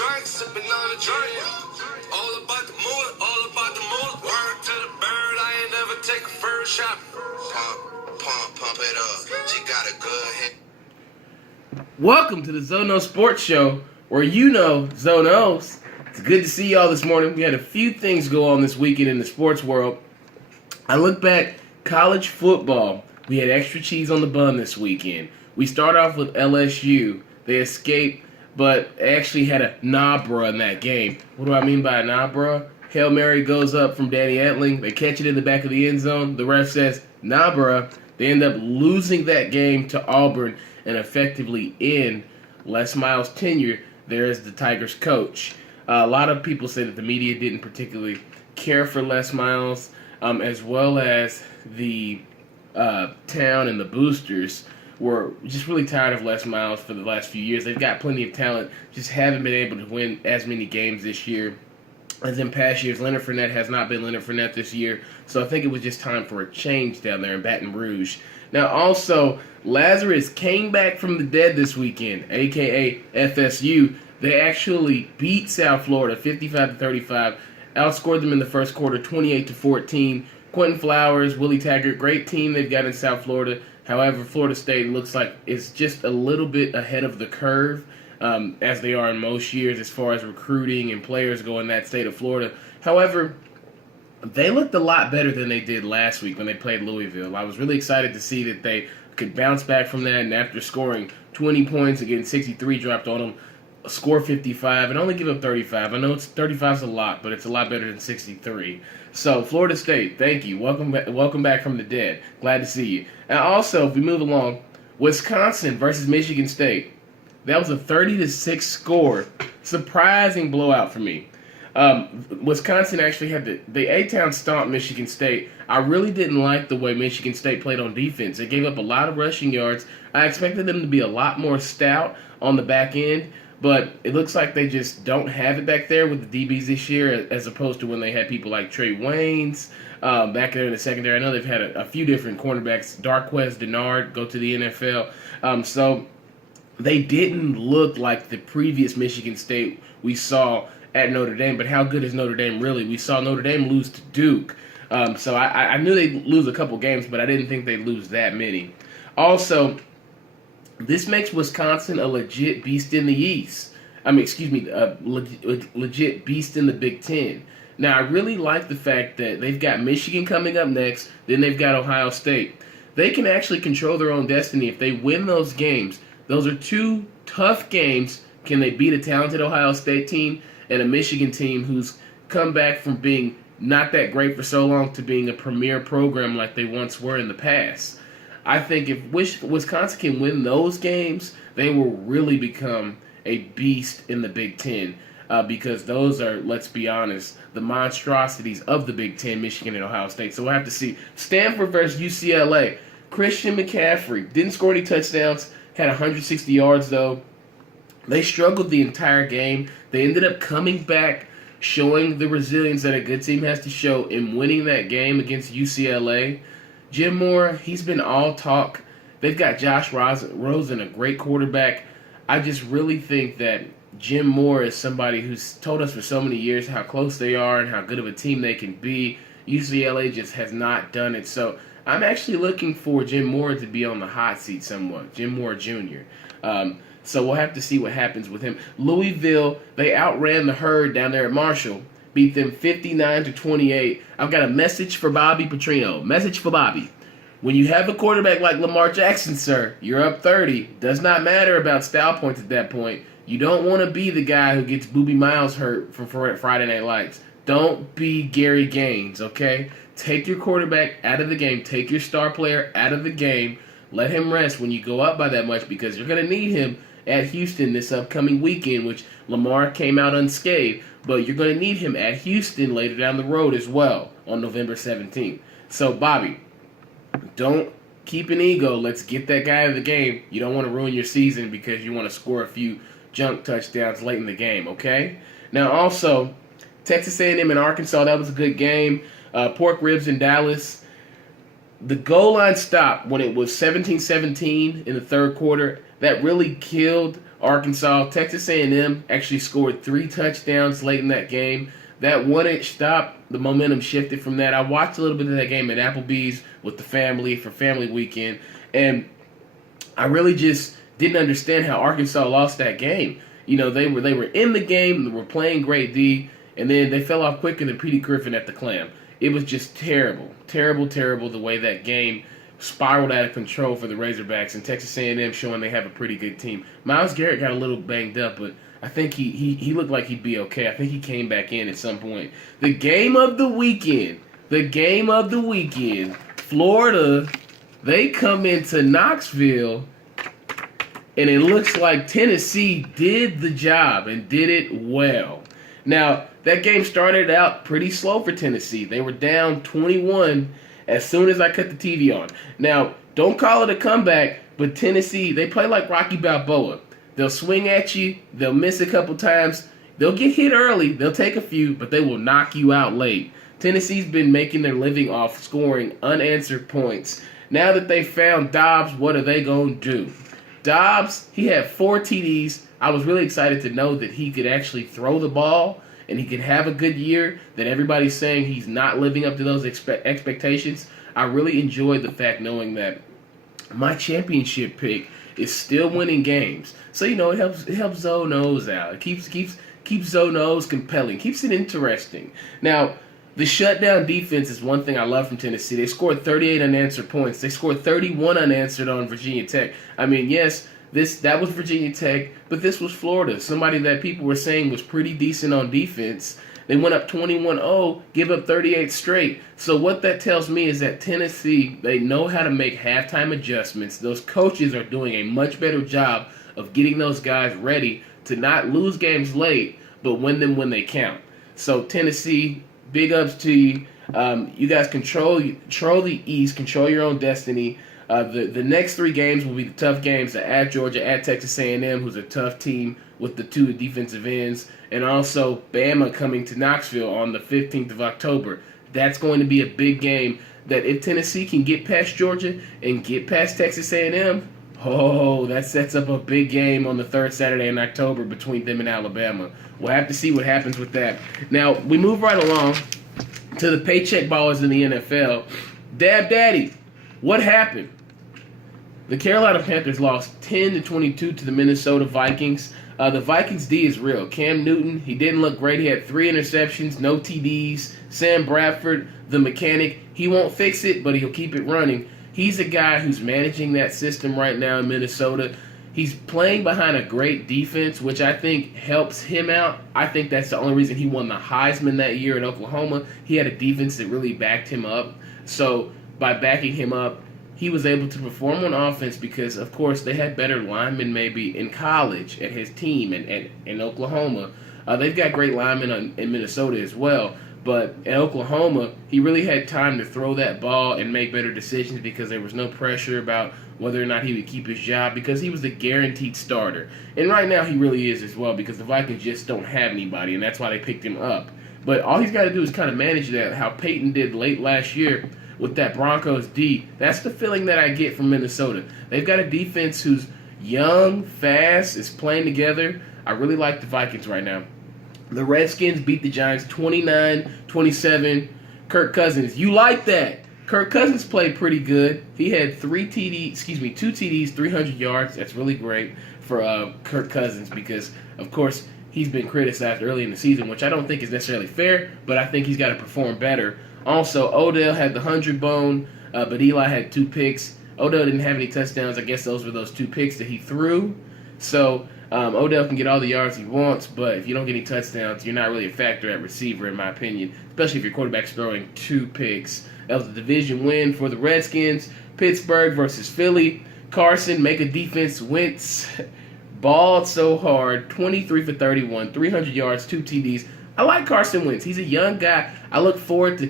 drink, sipping on a drink. All about the moolah, all about the moolah. Word to the bird, I ain't never take a first shot. Pump it up. She got a good hit. Welcome to the Zono Sports Show, where you know Zonos. It's good to see y'all this morning. We had a few things go on this weekend in the sports world. I look back, college football. We had extra cheese on the bun this weekend. We start off with LSU. They escaped, but actually had a nah bruh in that game. What do I mean by a nah bruh? Hail Mary goes up from Danny Etling. They catch it in the back of the end zone. The ref says, nah bruh. They end up losing that game to Auburn and effectively end Les Miles' tenure there as the Tigers coach. A lot of people say that the media didn't particularly care for Les Miles, as well as the town and the boosters were just really tired of Les Miles for the last few years. They've got plenty of talent, just haven't been able to win as many games this year as in past years. Leonard Fournette has not been Leonard Fournette this year, so I think it was just time for a change down there in Baton Rouge. Now, also, Lazarus came back from the dead this weekend, a.k.a. FSU. They actually beat South Florida 55-35, outscored them in the first quarter 28-14. Quentin Flowers, Willie Taggart, great team they've got in South Florida. However, Florida State looks like it's just a little bit ahead of the curve, as they are in most years as far as recruiting and players go in that state of Florida. However, they looked a lot better than they did last week when they played Louisville. I was really excited to see that they could bounce back from that, and after scoring 20 points and getting 63 dropped on them, score 55 and only give up 35. I know 35 is a lot, but it's a lot better than 63. So, Florida State, thank you. Welcome back from the dead. Glad to see you. And also, if we move along, Wisconsin versus Michigan State. That was a 30-6 score. Surprising blowout for me. Wisconsin actually had the A-Town stomp Michigan State. I really didn't like the way Michigan State played on defense. They gave up a lot of rushing yards. I expected them to be a lot more stout on the back end, but it looks like they just don't have it back there with the DBs this year, as opposed to when they had people like Trey Waynes back there in the secondary. I know they've had a few different cornerbacks. Darquez Denard go to the NFL. So they didn't look like the previous Michigan State we saw at Notre Dame. But how good is Notre Dame really? We saw Notre Dame lose to Duke. So I knew they'd lose a couple games, but I didn't think they'd lose that many. Also, this makes Wisconsin a legit beast in the East. A legit beast in the Big Ten. Now, I really like the fact that they've got Michigan coming up next, then they've got Ohio State. They can actually control their own destiny if they win those games. Those are two tough games. Can they beat a talented Ohio State team and a Michigan team who's come back from being not that great for so long to being a premier program like they once were in the past? I think if Wisconsin can win those games, they will really become a beast in the Big Ten, because those are, let's be honest, the monstrosities of the Big Ten, Michigan and Ohio State. So we'll have to see. Stanford versus UCLA. Christian McCaffrey didn't score any touchdowns, had 160 yards though. They struggled the entire game. They ended up coming back, showing the resilience that a good team has to show in winning that game against UCLA. Jim Moore, he's been all talk. They've got Josh Rosen, a great quarterback. I just really think that Jim Moore is somebody who's told us for so many years how close they are and how good of a team they can be. UCLA just has not done it. So I'm actually looking for Jim Moore to be on the hot seat somewhat, Jim Moore Jr. So we'll have to see what happens with him. Louisville, they outran the herd down there at Marshall. Beat them 59-28. I've got a message for Bobby Petrino. Message for Bobby. When you have a quarterback like Lamar Jackson, sir, you're up 30. Does not matter about style points at that point. You don't want to be the guy who gets Boobie Miles hurt from Friday Night Lights. Don't be Gary Gaines, okay? Take your quarterback out of the game. Take your star player out of the game. Let him rest when you go up by that much, because you're going to need him at Houston this upcoming weekend, which Lamar came out unscathed. But you're going to need him at Houston later down the road as well on November 17th. So, Bobby, don't keep an ego. Let's get that guy out of the game. You don't want to ruin your season because you want to score a few junk touchdowns late in the game, okay? Now, also, Texas A&M and Arkansas, that was a good game. Pork ribs in Dallas. The goal line stopped when it was 17-17 in the third quarter. That really killed Arkansas. Texas A&M actually scored 3 touchdowns late in that game. That 1-inch stop, the momentum shifted from that. I watched a little bit of that game at Applebee's with the family for family weekend, and I really just didn't understand how Arkansas lost that game. You know, they were in the game, they were playing great D, and then they fell off quicker than Petey Griffin at the Clam. It was just terrible the way that game spiraled out of control for the Razorbacks, and Texas A&M showing they have a pretty good team. Myles Garrett got a little banged up, but I think he looked like he'd be okay. I think he came back in at some point. The game of the weekend, Florida, they come into Knoxville, and it looks like Tennessee did the job and did it well. Now, that game started out pretty slow for Tennessee. They were down 21 as soon as I cut the TV on. Now, don't call it a comeback, but Tennessee, they play like Rocky Balboa. They'll swing at you, they'll miss a couple times, they'll get hit early, they'll take a few, but they will knock you out late. Tennessee's been making their living off scoring unanswered points. Now that they found Dobbs, what are they going to do? Dobbs, he had 4 TDs. I was really excited to know that he could actually throw the ball and he could have a good year, that everybody's saying he's not living up to those expectations. I really enjoyed the fact knowing that my championship pick is still winning games. So, you know, it helps Zoe Nose out. It keeps Zoe Nose compelling, keeps it interesting. Now, the shutdown defense is one thing I love from Tennessee. They scored 38 unanswered points. They scored 31 unanswered on Virginia Tech. I mean, yes, that was Virginia Tech, but this was Florida, somebody that people were saying was pretty decent on defense. They went up 21-0, give up 38 straight. So what that tells me is that Tennessee, they know how to make halftime adjustments. Those coaches are doing a much better job of getting those guys ready to not lose games late, but win them when they count. So Tennessee, big ups to you. You guys control the East, control your own destiny. The next 3 games will be the tough games at Georgia, at Texas A&M, who's a tough team with the 2 defensive ends, and also Bama coming to Knoxville on the 15th of October. That's going to be a big game that if Tennessee can get past Georgia and get past Texas A&M, that sets up a big game on the 3rd Saturday in October between them and Alabama. We'll have to see what happens with that. Now, we move right along to the paycheck ballers in the NFL. Dab Daddy, what happened? The Carolina Panthers lost 10-22 to the Minnesota Vikings. The Vikings D is real. Cam Newton, he didn't look great. He had 3 interceptions, no TDs. Sam Bradford, the mechanic, he won't fix it, but he'll keep it running. He's a guy who's managing that system right now in Minnesota. He's playing behind a great defense, which I think helps him out. I think that's the only reason he won the Heisman that year in Oklahoma. He had a defense that really backed him up. So by backing him up, he was able to perform on offense because, of course, they had better linemen maybe in college at his team and in Oklahoma. They've got great linemen in Minnesota as well. But in Oklahoma, he really had time to throw that ball and make better decisions because there was no pressure about whether or not he would keep his job because he was the guaranteed starter. And right now he really is as well because the Vikings just don't have anybody, and that's why they picked him up. But all he's got to do is kind of manage that, how Peyton did late last year with that Broncos D. That's the feeling that I get from Minnesota. They've got a defense who's young, fast, is playing together. I really like the Vikings right now. The Redskins beat the Giants 29-27. Kirk Cousins, you like that. Kirk Cousins played pretty good. He had 2 TDs, 300 yards. That's really great for Kirk Cousins because, of course, he's been criticized early in the season, which I don't think is necessarily fair, but I think he's got to perform better. Also, Odell had the 100 bone, but Eli had 2 picks. Odell didn't have any touchdowns. I guess those were those 2 picks that he threw. So Odell can get all the yards he wants, but if you don't get any touchdowns, you're not really a factor at receiver, in my opinion, especially if your quarterback's throwing 2 picks. That was a division win for the Redskins. Pittsburgh versus Philly. Carson, make a defense. Wentz balled so hard, 23 for 31, 300 yards, 2 TDs. I like Carson Wentz. He's a young guy. I look forward to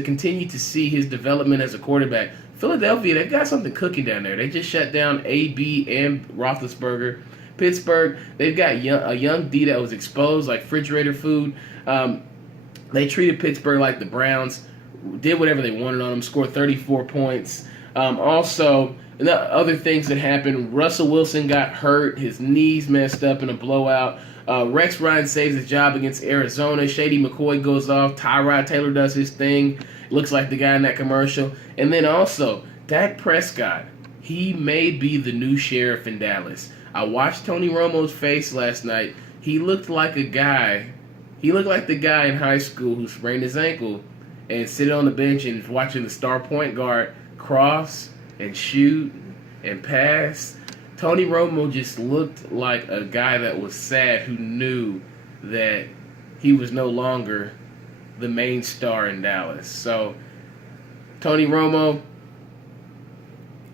continue to see his development as a quarterback. Philadelphia, they've got something cooking down there. They just shut down AB and Roethlisberger. Pittsburgh, they've got a young D that was exposed like refrigerator food. They treated Pittsburgh like the Browns, did whatever they wanted on them, scored 34 points. Also, and the other things that happened, Russell Wilson got hurt. His knees messed up in a blowout. Rex Ryan saves his job against Arizona. Shady McCoy goes off. Tyrod Taylor does his thing. Looks like the guy in that commercial. And then also, Dak Prescott. He may be the new sheriff in Dallas. I watched Tony Romo's face last night. He looked like a guy. He looked like the guy in high school who sprained his ankle and sit on the bench and is watching the star point guard cross and shoot and pass. Tony Romo just looked like a guy that was sad who knew that he was no longer the main star in Dallas. So, Tony Romo,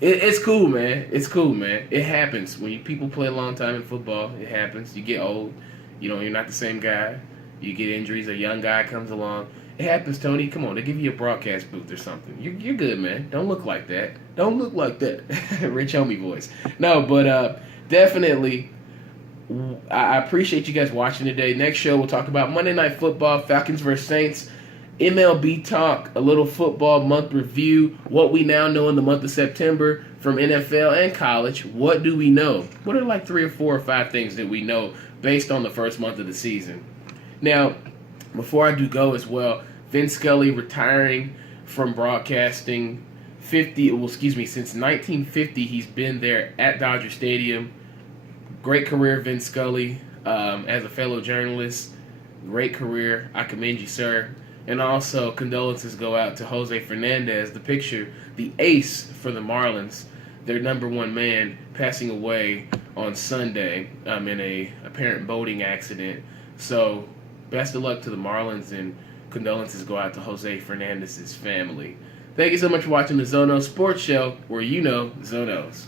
it's cool, man. It's cool, man. It happens. When people play a long time in football, it happens. You get old. You're not the same guy. You get injuries. A young guy comes along. It happens, Tony. Come on, they give you a broadcast booth or something. You're good, man. Don't look like that. Don't look like that. Rich Homie voice. No, but definitely, I appreciate you guys watching today. Next show, we'll talk about Monday Night Football, Falcons vs. Saints, MLB talk, a little football month review, what we now know in the month of September from NFL and college. What do we know? What are like 3 or 4 or 5 things that we know based on the first month of the season? Now, before I do go as well, Vin Scully retiring from broadcasting since 1950 he's been there at Dodger Stadium. Great career, Vin Scully, as a fellow journalist. Great career. I commend you, sir. And also, condolences go out to Jose Fernandez, the ace for the Marlins, their number one man, passing away on Sunday in a apparent boating accident. So, best of luck to the Marlins, and condolences go out to Jose Fernandez's family. Thank you so much for watching the Zonos Sports Show, where Zonos.